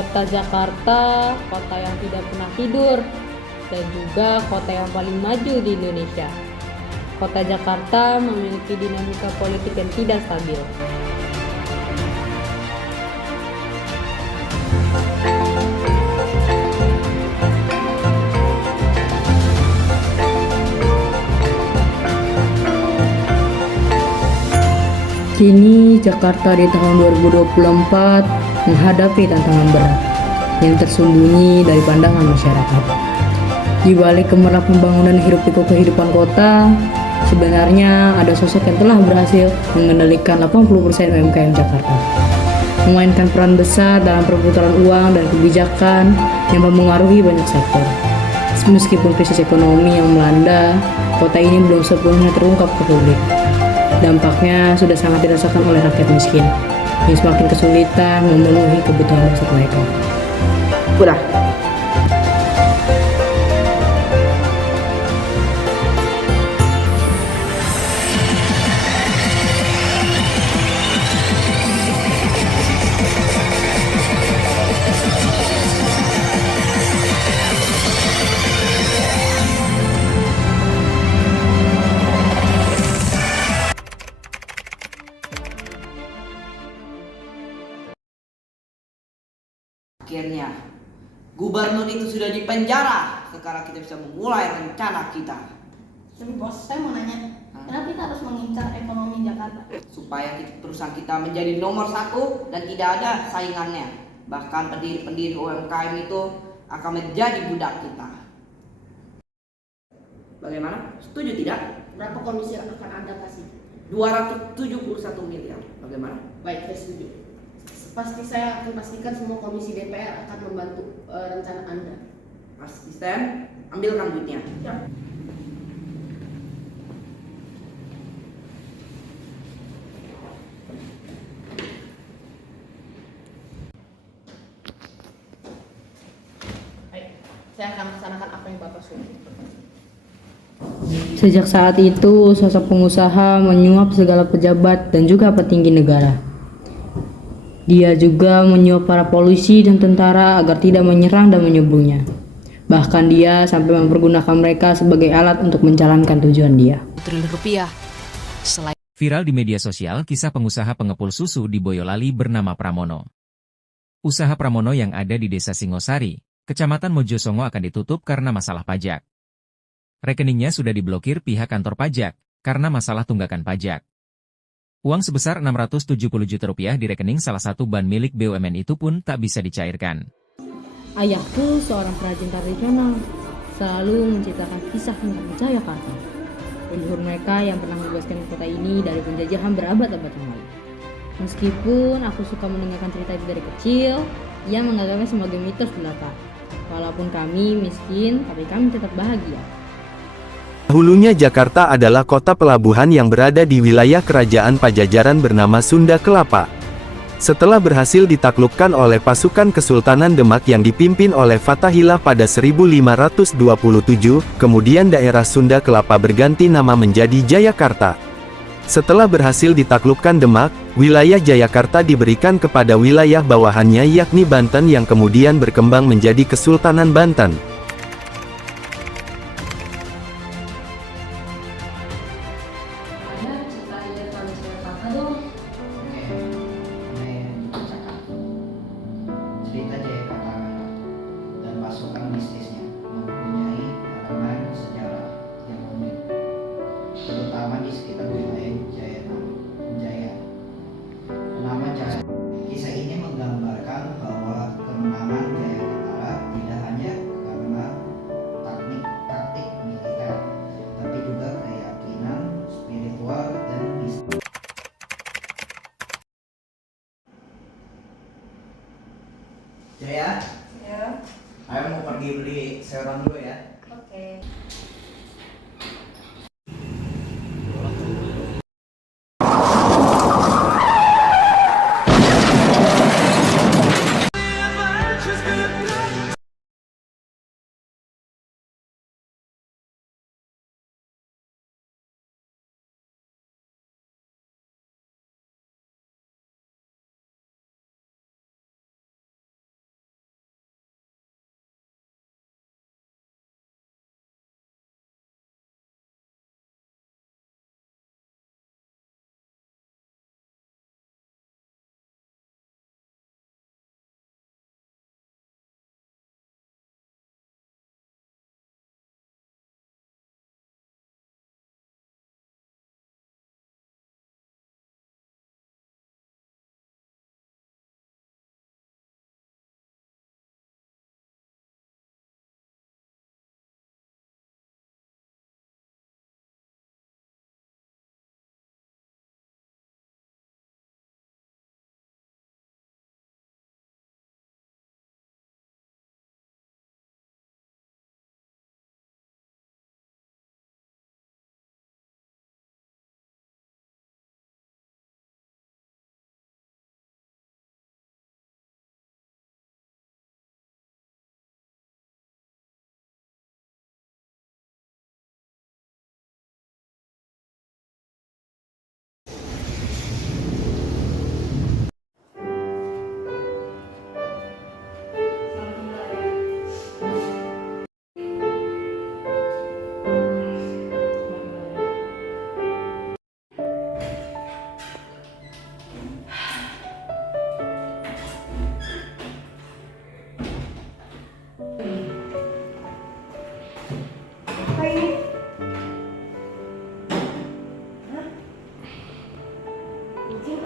Kota Jakarta, kota yang tidak pernah tidur, dan juga kota yang paling maju di Indonesia. Kota Jakarta memiliki dinamika politik yang tidak stabil. Kini Jakarta di tahun 2024 menghadapi tantangan berat yang tersembunyi dari pandangan masyarakat. Di balik gemerlap pembangunan hiruk-pikuk kehidupan kota, sebenarnya ada sosok yang telah berhasil mengendalikan 80% UMKM Jakarta, memainkan peran besar dalam perputaran uang dan kebijakan yang mempengaruhi banyak sektor. Meskipun krisis ekonomi yang melanda, kota ini belum sepenuhnya terungkap ke publik. Dampaknya sudah sangat dirasakan oleh rakyat miskin yang semakin kesulitan memenuhi kebutuhan dasar mereka. Udah. Akhirnya, gubernur itu sudah dipenjara. Sekarang kita bisa memulai rencana kita. Tapi bos, saya mau nanya, kenapa kita harus mengincar ekonomi Jakarta? Supaya perusahaan kita menjadi nomor 1 dan tidak ada saingannya. Bahkan pendiri-pendiri UMKM itu akan menjadi budak kita. Bagaimana? Setuju tidak? Berapa komisi akan Anda kasih? 271 miliar. Bagaimana? Baik, saya setuju. Pasti saya akan pastikan semua komisi DPR akan membantu rencana Anda. Asisten, ambilkan duitnya. Ya. Baik, saya akan laksanakan apa yang Bapak suruh. Sejak saat itu, sosok pengusaha menyuap segala pejabat dan juga petinggi negara. Dia juga menyuap para polisi dan tentara agar tidak menyerang dan menyebulnya. Bahkan dia sampai mempergunakan mereka sebagai alat untuk menjalankan tujuan dia. Triliun rupiah. Viral di media sosial kisah pengusaha pengepul susu di Boyolali bernama Pramono. Usaha Pramono yang ada di Desa Singosari, Kecamatan Mojosongo akan ditutup karena masalah pajak. Rekeningnya sudah diblokir pihak kantor pajak karena masalah tunggakan pajak. Uang sebesar 670 juta rupiah di rekening salah satu ban milik BUMN itu pun tak bisa dicairkan. Ayahku seorang perajin tradisional, selalu menceritakan kisah tentang Jayakarta, leluhur mereka yang pernah membebaskan kota ini dari penjajahan berabad-abad yang lalu. Meskipun aku suka mendengarkan cerita itu dari kecil, ia menganggapnya sebagai mitos belaka. Walaupun kami miskin, tapi kami tetap bahagia. Dahulunya Jakarta adalah kota pelabuhan yang berada di wilayah kerajaan Pajajaran bernama Sunda Kelapa. Setelah berhasil ditaklukkan oleh pasukan Kesultanan Demak yang dipimpin oleh Fathahillah pada 1527, kemudian daerah Sunda Kelapa berganti nama menjadi Jayakarta. Setelah berhasil ditaklukkan Demak, wilayah Jayakarta diberikan kepada wilayah bawahannya yakni Banten yang kemudian berkembang menjadi Kesultanan Banten. Cerita Jayakarta dan pasukan bisnisnya mempunyai halaman sejarah yang unik, terutama di sekitar wilayah Jaya. Nama Jaya. Kisah ini menggambarkan bahwa kemenangan Jayakarta tidak hanya karena taktik militer, tapi juga keyakinan spiritual dan bisnis. Jaya, Ya, ayo mau pergi beli seorang dulu ya. oke.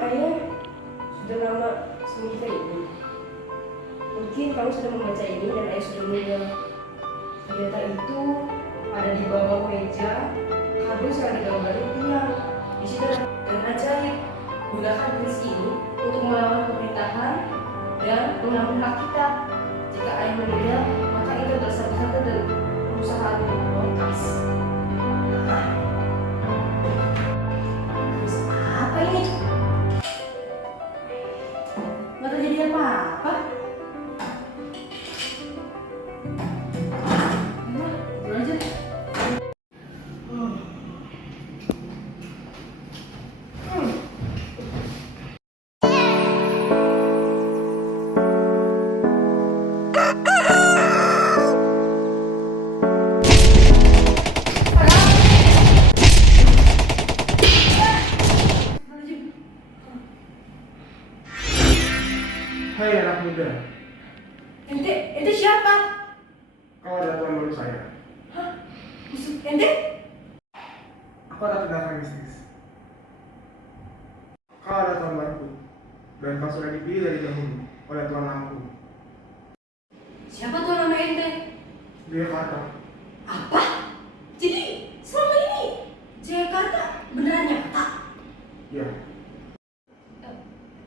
ayah sudah lama sembunyikan ini. Mungkin kamu sudah membaca ini dan ayah sudah melihat senjata itu ada di bawah meja, kardus yang digambar tiang. Di situ ada dan ajaib. Gunakan tulis ini untuk melawan pemerintahan dan mengambil hak kita. Jika ayah meninggal, maka itu adalah satu-satu dan perusahaan kontras. Terus apa ini? Nggak terjadi apa-apa. Tidur aja. Hai anak muda, Ente siapa? kau adalah tuan baru saya. Hah? Maksud ente? Aku adalah tindakan bisnis. Kau adalah tuan baruku, dan kau sudah dipilih dari dahulu oleh tuan lamaku. Siapa tuh nama ente? Jakarta. Apa? Jadi selama ini Jakarta beneran nyata? Ya,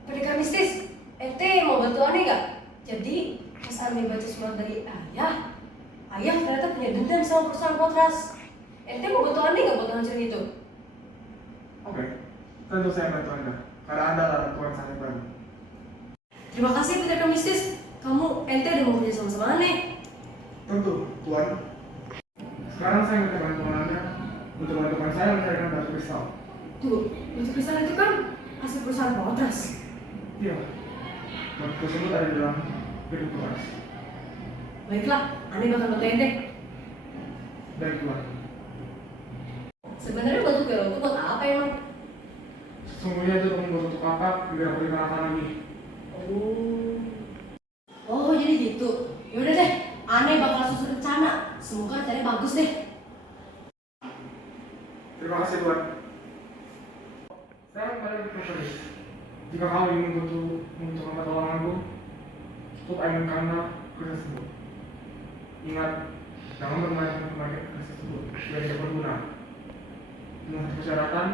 Pendekar mistis, ente mau bantu aneh gak? Jadi pas aneh baca surat dari ayah ternyata punya dendam sama perusahaan kontras. Ente mau bantu aneh gak buat hancurin itu? oke. Tentu saya bantu Anda, karena Anda adalah tuan saya baru. Terima kasih pendekar mistis, ente udah mau kerja sama aneh. Tentu, tuan. Sekarang saya minta bantuan Anda untuk bantuan saya mencarikan batu kristal. Tuh, batu kristal itu kan hasil perusahaan kontras. Iya, batu tersebut ada di dalam gedung kelas. Baiklah, aneh bakal bantu ente. Baik, tuan. Sebenarnya batu galau itu buat apa emang? Sesungguhnya itu membuat untuk apa tidak aku dikenalkan lagi. Oh jadi gitu. Yaudah deh, aneh bakal susun rencana. Semoga rencananya bagus deh. Terima kasih tuan. Saya kembali ke profesionalis. Jika kamu ingin membutuhkan pertolonganku, cukup ajukan karena kerja tersebut. Ingat, jangan bermain memakai kerja tersebut. Jika tidak berguna. Dengan satu persyaratan,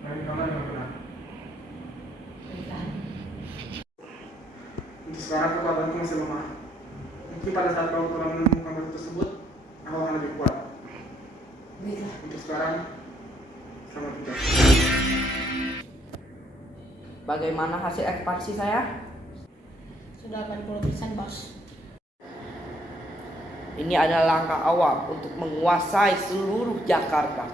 main kamar dengan benar. Baiklah. Untuk sekarang kekuatanku masih lemah. Mungkin pada saat kau telah menemukan batu tersebut, aku akan lebih kuat. Baiklah. Untuk sekarang, selamat tinggal. Bagaimana hasil ekspansi saya? Sudah 80% bos. Ini adalah langkah awal untuk menguasai seluruh Jakarta.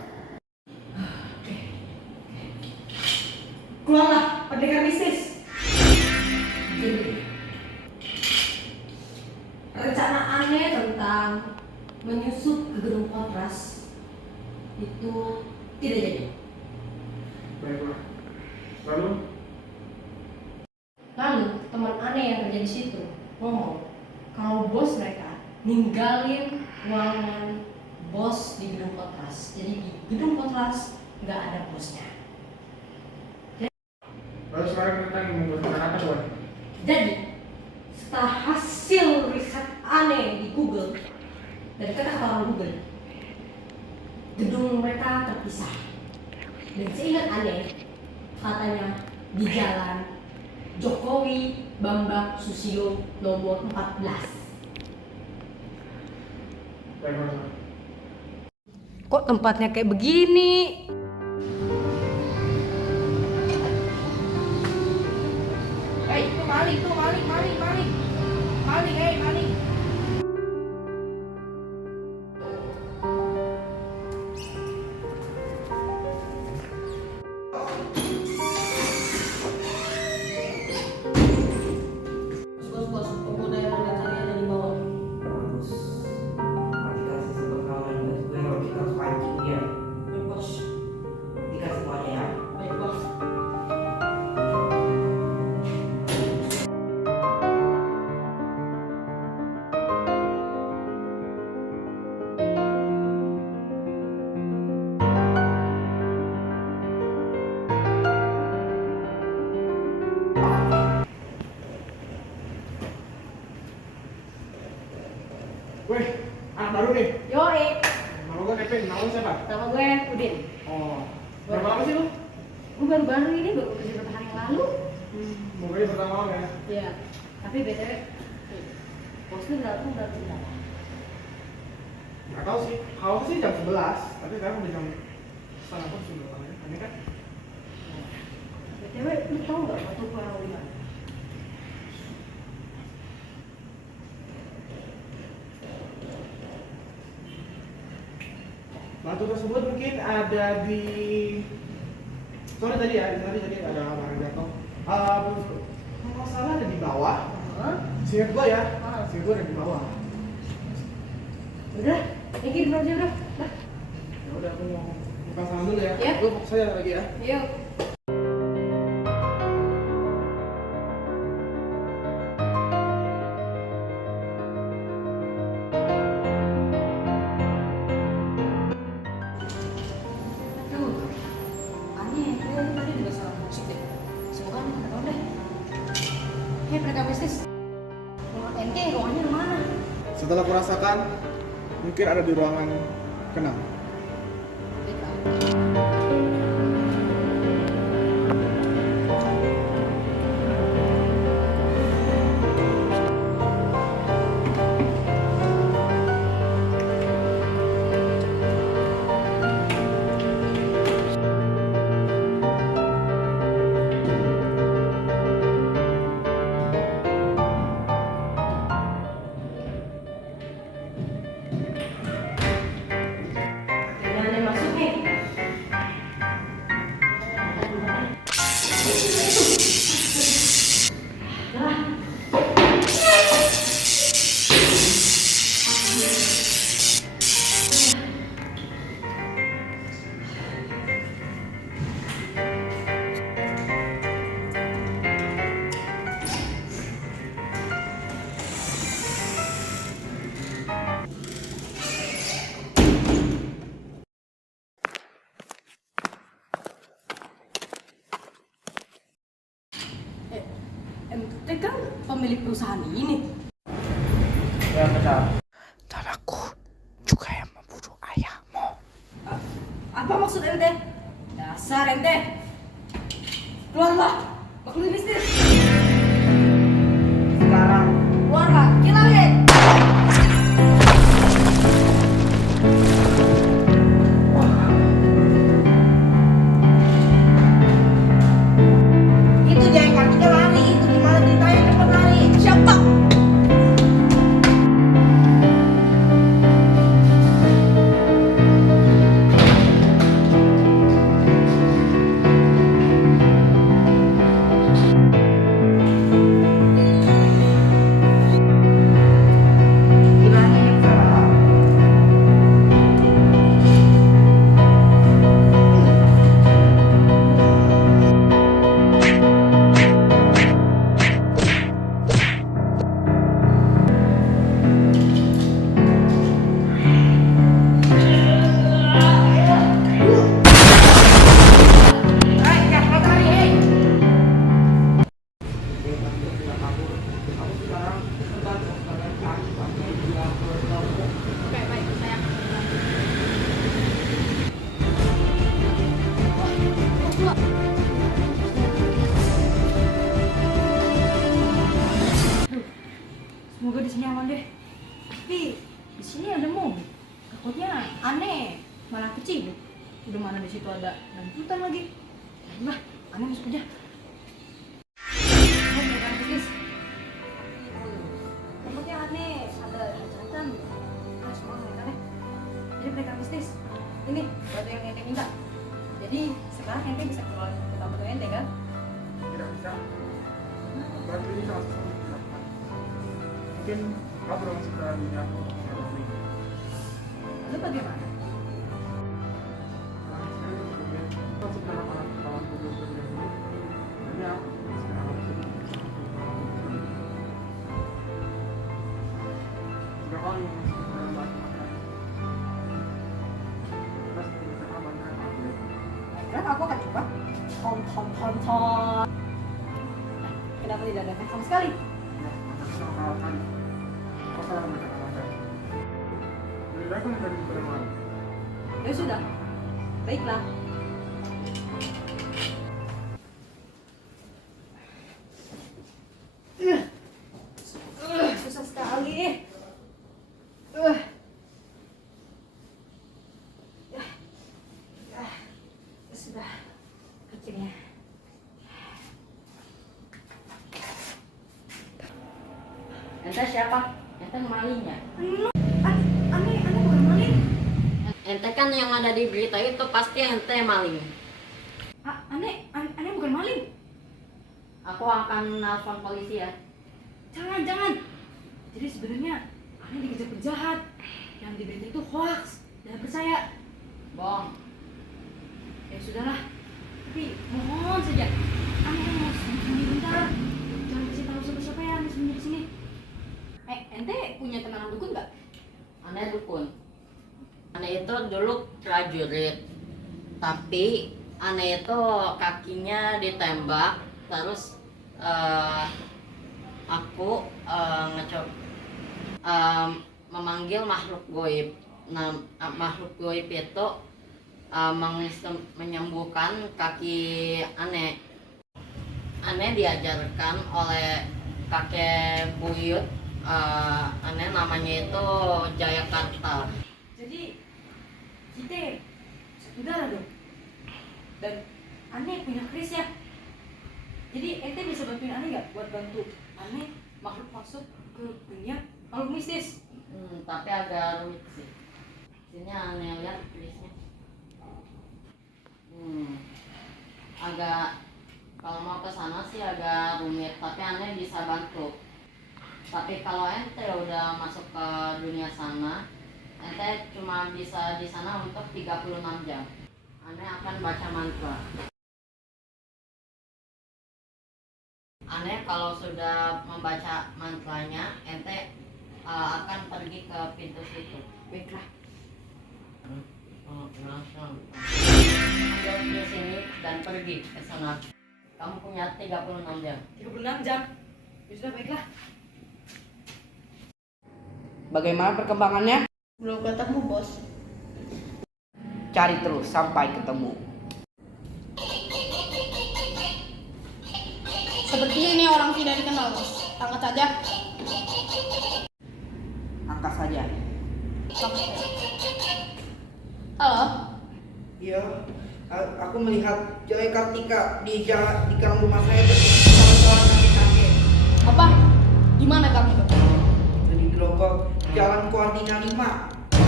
Keluarlah, pendekar mistis. Jadi, rencana aneh tentang menyusup ke gedung kontras itu tidak jadi. Baiklah. Lalu, Teman aneh yang kerja di situ ngomong kalau bos mereka ninggalin ruangan bos di gedung kontras. Jadi di gedung kontras nggak ada bosnya. lalu sekarang kita ingin membutuhkan apa tuan? Jadi setelah hasil riset aneh di Google, dari kata-kata Google, gedung mereka terpisah. Dan seingat aneh, katanya di jalan Jokowi Bambang Susilo nomor 14. Baiklah tuan. Kok tempatnya kayak begini? Itu maling, maling. Maling, maling. Bos, pemuda yang anda cari ada di bawah. Bagus. Mati kasih sebab kawan gue kalau kita harus pancing dia. Bos, Yoi. Nama gue Kevin, nama lu siapa? Nama gue Udin. Oh, berapa lama sih lu? Gue baru-baru ini baru kerja beberapa hari yang lalu. Mobilnya pertama ya? Iya. Tapi BTW bosnya datang berarti berapa? Nggak tahu sih, kalau sih jam 11, tapi sekarang udah jam setengah pun sudah datang ya, ini kan? BTW lu tau nggak waktu gue rawat di mana? Batu tersebut mungkin ada di sore tadi ya, tadi ada barang jatuh. Kalau nggak salah ada di bawah. Seingat gua ya, seingat gua ada di bawah. Udah, ini aja udah. Dah. Ya udah, aku mau buka salam dulu ya. Ya. Lu fokus aja lagi ya. Yuk. Aduh, aneh, kayaknya tadi juga salah musik deh. Semoga nggak ketahuan deh. Hei, mereka bisnis. Ruangan ente, ruangannya di mana? Setelah kurasakan, mungkin ada di ruangan ke-6. Ini aneh masuk nih. Ente kan pemilik perusahaan ini. Ya, benar. Apa maksud ente? Dasar ente. Keluarlah, makhluk mistis. Sekarang Keluarlah, kita lihat. itu jangan kakinya lari, itu gimana ceritanya cepet lari? Siapa? Gimana yang salah? Jangan lari, hei! Oke, baik, sayang. Semoga di sini aman deh. Tapi di sini ada mobil. Takutnya aneh, malah kecil. Udah mana di situ ada lanjutan lagi. Nah, aneh masuk aja. Hai, rekan bisnis. Takutnya aneh, ada lanjutan. Nah, semua nggak aneh. Jadi rekan bisnis, ini batu yang ente minta. Jadi sekarang ente bisa keluar ke batu ente kan? Tidak bisa. Berarti ini salah satu yang dilakukan. Mungkin kau belum segera dunia aku mengalami. Lalu bagaimana? Kau segera malam kawan kubur dulu. Dan ya, sekarang jika kau ingin masuk ke dalam batu makan, terus bisa amankan aku. Baiklah, aku akan coba. Tom. Kenapa tidak ada efek sama sekali? Ya, maka sama kali. Kau salah membaca alasan. Jadi Jadi aku minta kepada malam. Ya sudah, baiklah. Susah sekali. Sudah, akhirnya. Ente siapa? Ente malingnya. Aneh bukan maling. Ente kan yang ada di berita itu pasti ente maling. Aneh bukan maling. Aku akan nelfon polisi ya. Jangan. Jadi sebenarnya aneh dikejar penjahat. Yang di berita itu hoax. Jangan percaya. Bohong. Ya sudahlah. Tapi mohon saja. Aneh mau sembunyi bentar. Jangan kasih tahu siapa-siapa yang sembunyi di sini. Ente punya teman dukun nggak? Aneh dukun. Aneh itu dulu prajurit. Tapi aneh itu kakinya ditembak. Terus aku memanggil makhluk goib. Nah, makhluk goib itu menyembuhkan kaki aneh. Aneh diajarkan oleh kakek buyut. Aneh namanya itu Jayakarta. Jadi kita saudara dong. Dan aneh punya keris ya. Jadi ente bisa bantuin aneh nggak buat bantu aneh makhluk masuk ke dunia makhluk mistis? Tapi agak rumit sih. Sini aneh lihat tulisnya. Agak kalau mau ke sana sih agak rumit, tapi aneh bisa bantu. Tapi kalau ente udah masuk ke dunia sana, ente cuma bisa di sana untuk 36 jam. Aneh akan baca mantra. Aneh kalau sudah membaca mantranya, ente akan pergi ke pintu situ. Baiklah. Ambil di sini dan pergi ke sana. Kamu punya 36 jam. 36 jam. Ya sudah baiklah. Bagaimana perkembangannya? Belum ketemu, bos. Cari terus sampai ketemu. Sepertinya ini orang tidak dikenal, bos. Angkat saja. Angkat saja. Halo. Iya, aku melihat Jaya Kartika di gang rumah saya bersama seorang kakek-kakek. Apa? Di mana kamu itu? Di Grogol, Jalan Koordina 5.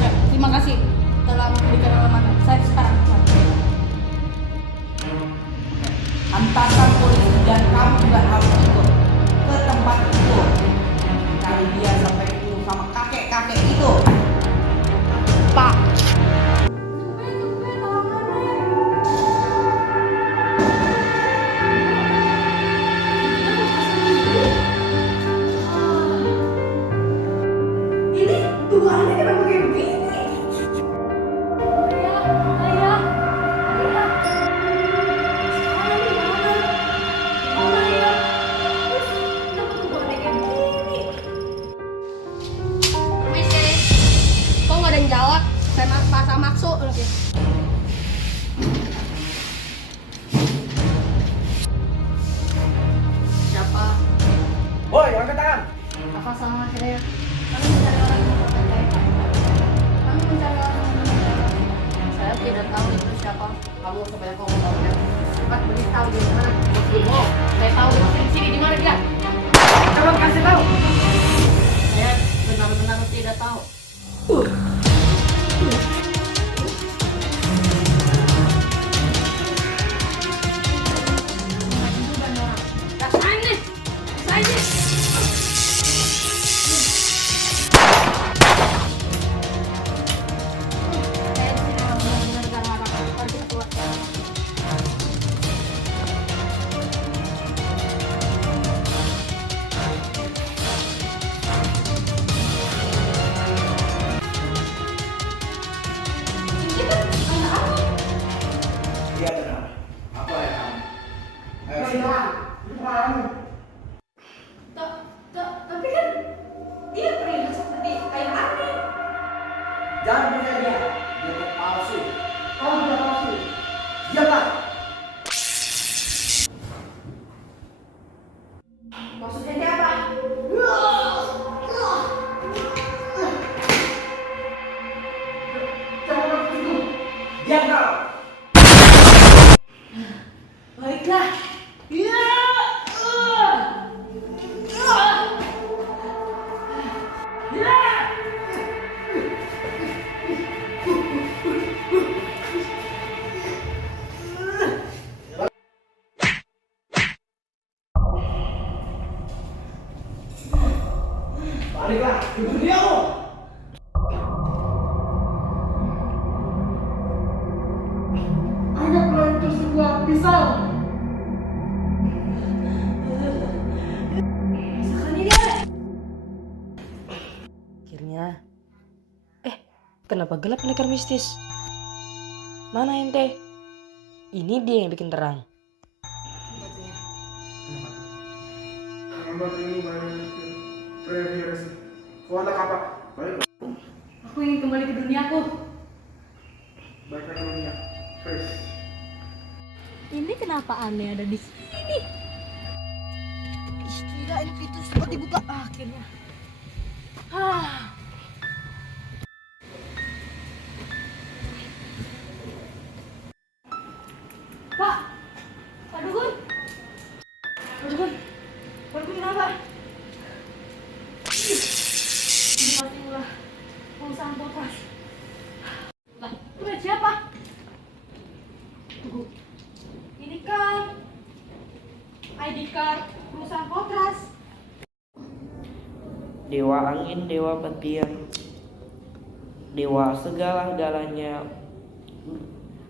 Ya, terima kasih telah memberikan alamat. Saya sekarang kesana. Antarkan polisi dan kamu juga harus ikut ke tempat itu. Cari dia sampai ketemu sama kakek-kakek itu. Pak. Ini tubuhannya kenapa kayak begini? Ayah. Sekarang gimana ya? Terus kenapa tubuhannya kayak begini? Permisi. Kok nggak ada yang jawab? Saya pasang maksud lagi. Siapa? Woi, angkat tangan. Apa salah saya? Kami mencari orang yang terkait. Kami mencari orang yang terkait. Saya tidak tahu itu siapa. Kamu sebanyak ngomong tahu ya. Cepat beritahu di mana. Mau? Saya tahu masih di sini. Di mana dia? Coba kasih tahu. Saya benar-benar tidak tahu. Rasain nih. Rasain nih. Saya di sini benar-benar gara-gara. Mari kita keluar. Ini kan anak aku. Iya benar. Apa ya kamu? Ayo sini. Itu bukan kamu. Tapi kan dia terlihat seperti kayak aneh. Jangan Itu dia kok. Anggaplah itu sebuah pisau. Rasakan ini ya. Akhirnya. Kenapa gelap pendekar mistis? Mana ente? Ini dia yang bikin terang. Membuat ini banyak previous. Kau ada apa? Baik. Aku ingin kembali ke duniaku. Baikkan dunia. Fresh. Ini kenapa aneh ada di sini? Kirain pintu sempat dibuka. Akhirnya. Pak, Pak Dukun. Pak Dukun. Pak Dukun kenapa? Ini pasti ulah perusahaan potas. Lah, itu dari siapa? Tunggu. Ini kan ID card perusahaan Potras. Dewa angin, dewa petir, dewa segala-galanya.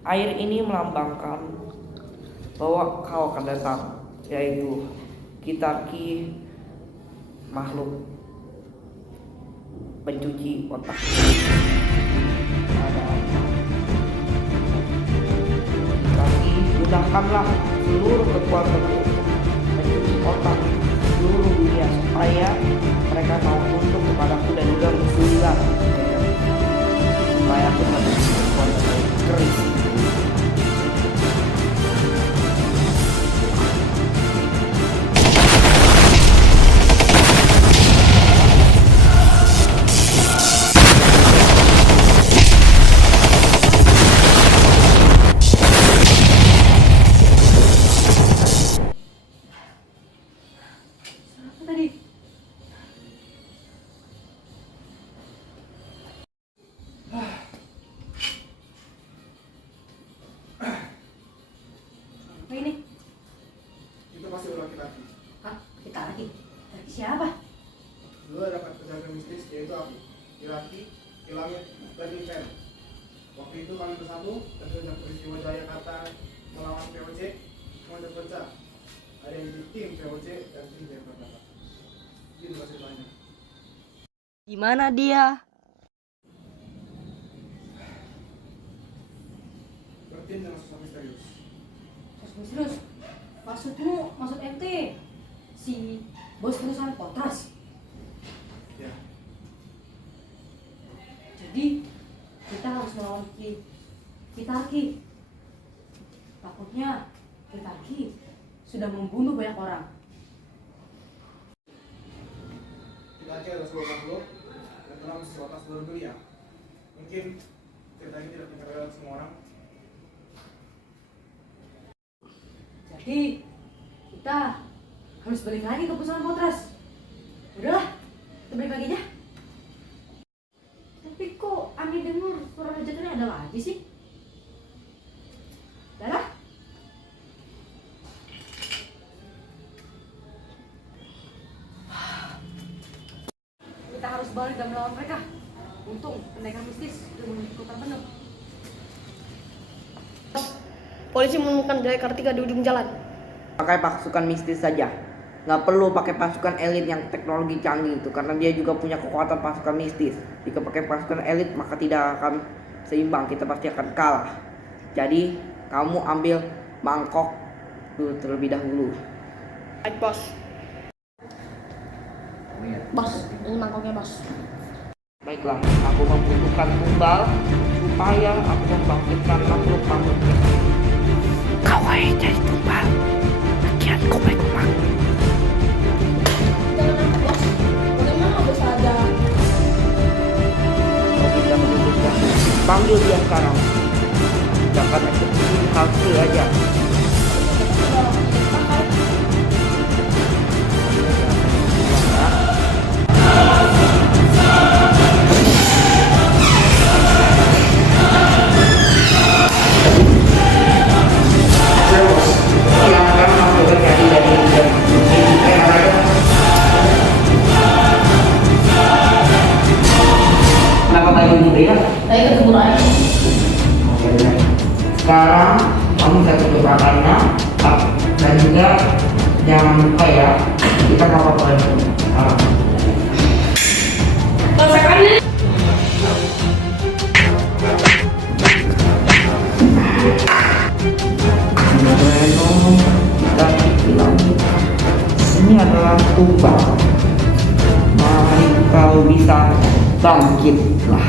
Air ini melambangkan bahwa kau akan datang, yaitu Kitaki, makhluk pencuci otak. Kitaki, gudahkanlah seluruh kekuatanmu untuk mencuci otak seluruh dunia supaya mereka mau tunduk kepadaku dan juga bersulilah supaya aku memiliki kekuatan yang keris. Apa tadi? Apa ini? Itu pasti ulah laki-laki. Hah? Kita lagi. Lagi siapa? Dulu dapat penjaga mistis yaitu aku, Iraki, Ilangit, dan Iken. Waktu itu kami bersatu dan sejak peristiwa Jayakarta melawan POC, semua terpecah. Ada yang di tim POC dan tim Jayakarta. Gitu masih banyak. Gimana dia? Bertin dengan sosok misterius. Terus. Maksud ente si bos perusahaan Potras. Ya, Jadi kita harus melawan Kitaki. Takutnya Kitaki sudah membunuh banyak orang. Kitaki adalah sebuah makhluk yang telah mensesuaikan seluruh dunia. Mungkin cerita ini tidak dikenal oleh semua orang. Jadi kita harus balik lagi ke perusahaan Potras. Udahlah, kita balik lagi aja. Tapi kok Ami dengar suara rajatannya ada lagi sih? Darah? Kita harus balik dan melawan mereka. Untung pendekar mistis sudah menuju terbenam. Polisi menemukan Jaya Kartika di ujung jalan. Pakai pasukan mistis saja. Nggak perlu pakai pasukan elit yang teknologi canggih itu, karena dia juga punya kekuatan pasukan mistis. Jika pakai pasukan elit maka tidak akan seimbang, kita pasti akan kalah. Jadi kamu ambil mangkok dulu terlebih dahulu. Baik, bos. Bos, ini mangkoknya, bos. Baiklah, aku membutuhkan tumbal supaya aku membangkitkan makhluk-makhluk itu. Kau aja jadi tumbal. Bagian kompak-kompak. Jangan angkat, bos. Bagaimana bisa ada? Kau bisa menutupnya. Panggil dia sekarang. Jangan eksekusi hasil aja. kamu bisa tutup matanya, dan juga jangan lupa ya, kita nggak apa-apa. Ini adalah tumbal. Mari kau bisa bangkitlah.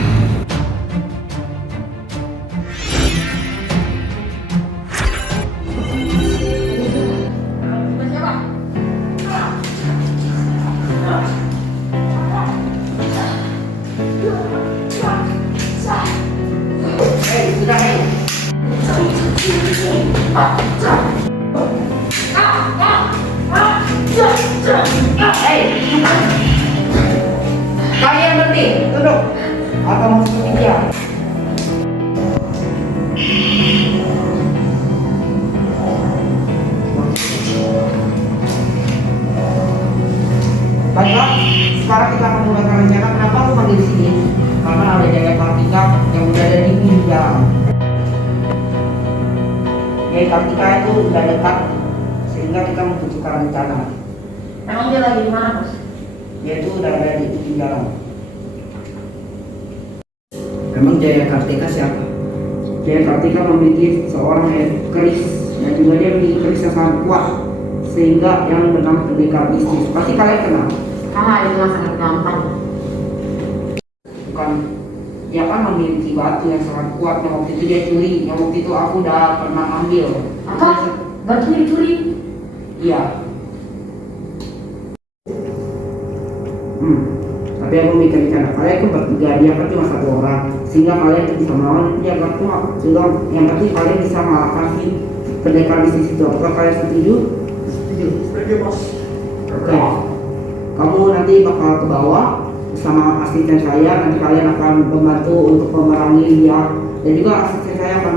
Kalian berhenti, duduk atau masuk ke meja. Baiklah, sekarang kita akan mulai rencana. Kenapa lu panggil di sini? Karena ada Jaya Kartika yang berada di ujung jalan. Jaya Kartika itu udah dekat, sehingga kita membutuhkan rencana. Emang dia lagi di mana, Bos? Dia itu udah ada di ujung jalan. Memang Jaya Kartika siapa? Jaya Kartika memiliki seorang keris, dan juga dia memiliki keris yang sangat kuat, sehingga yang bernama pendekar bisnis. Pasti kalian kenal. Karena itu sangat gampang. Bukan, dia kan memiliki batu yang sangat kuat. Yang waktu itu dia curi, yang waktu itu aku udah pernah ambil. Apa? Batu dicuri? Iya. Tapi aku mikir rencana kalian itu bertiga, dia kan cuma satu orang, sehingga kalian bisa melawan dia gak kuat. Sehingga yang penting kalian bisa mengalahkan si pendekar bisnis itu. Apakah kalian setuju? Setuju, Bos. Oke. Kamu nanti bakal ke bawah bersama asisten saya. Nanti kalian akan membantu untuk memerangi dia, dan juga asisten saya akan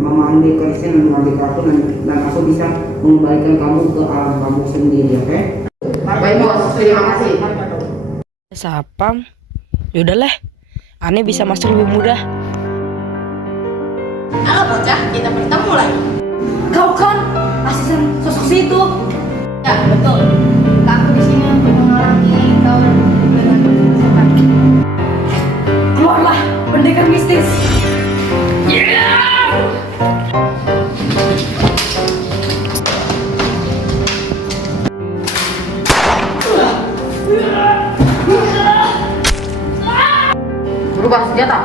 mengambil kerisnya dan mengambil kartu, dan aku bisa mengembalikan kamu ke alam kamu sendiri. Oke? Baik, Bos. Terima kasih. Sapam, yaudah lah, aneh bisa masuk lebih mudah. Halo bocah, kita bertemu lagi. Kau kan asisten sosok situ. Ya, betul. Aku di sini untuk mengalami kau dengan setan. Keluarlah, pendekar mistis. Berubah senjata.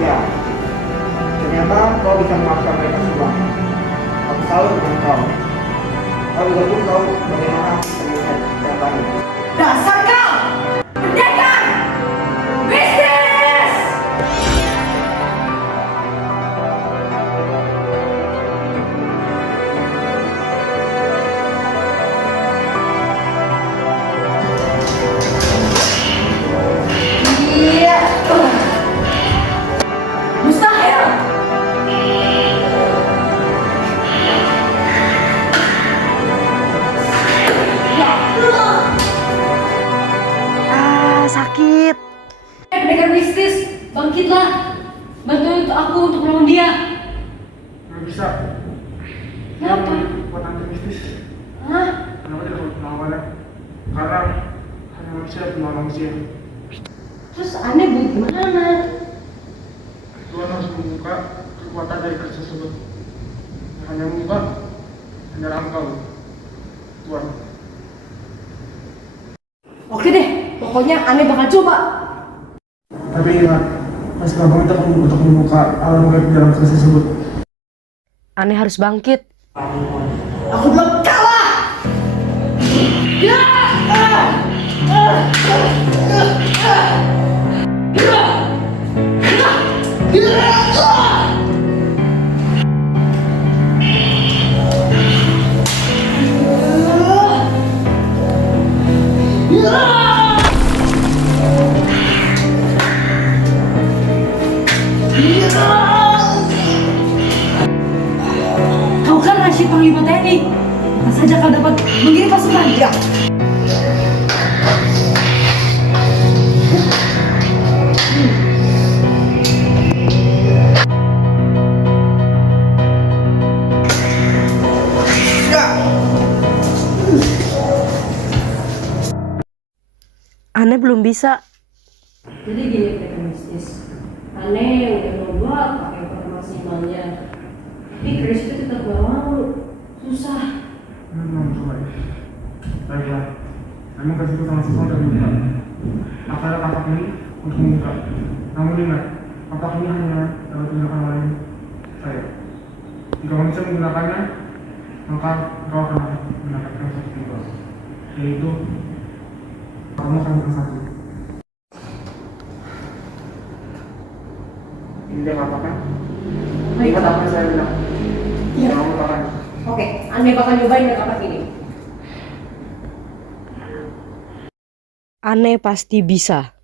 Ya, ternyata kau bisa mengalahkan mereka semua. Aku salut dengan kau. Kau juga pun tahu bagaimana penyelesaian kami. Dasar kau, pendekar mistis. Iya. Mustahil. Karena hanya manusia cuma manusia. Terus aneh bagaimana? Tuhan harus membuka kekuatan dari keris tersebut. Hanya membuka hanyalah Engkau, Tuhan. Oke deh, pokoknya aneh bakal coba. Tapi ingat, pas Bang kita untuk membuka alam gaib dalam keris tersebut. Aneh harus bangkit. Aku belum kalah. Kau kan Rashid Panglima TNI. Tentu saja kau dapat mengirim pasukan. Ya. Aneh belum bisa. Jadi gini mereka mistis. Aneh udah coba pakai informasi imannya. Tapi Chris itu tetap gak mau. Susah. Belum coba ya. Baiklah, memang keris itu sama susah untuk dibuka. Ada kapak ini untuk membuka. Namun ingat, kapak ini hanya dapat digunakan oleh saya. Jika manusia menggunakannya, maka kau akan mendapatkan satu tugas, yaitu kamu akan bersatu. Ini dia kapaknya. Ingat apa yang saya bilang. Iya. Jangan lupakan. Oke, aneh bakal nyobain ke kapak ini. Aneh pasti bisa.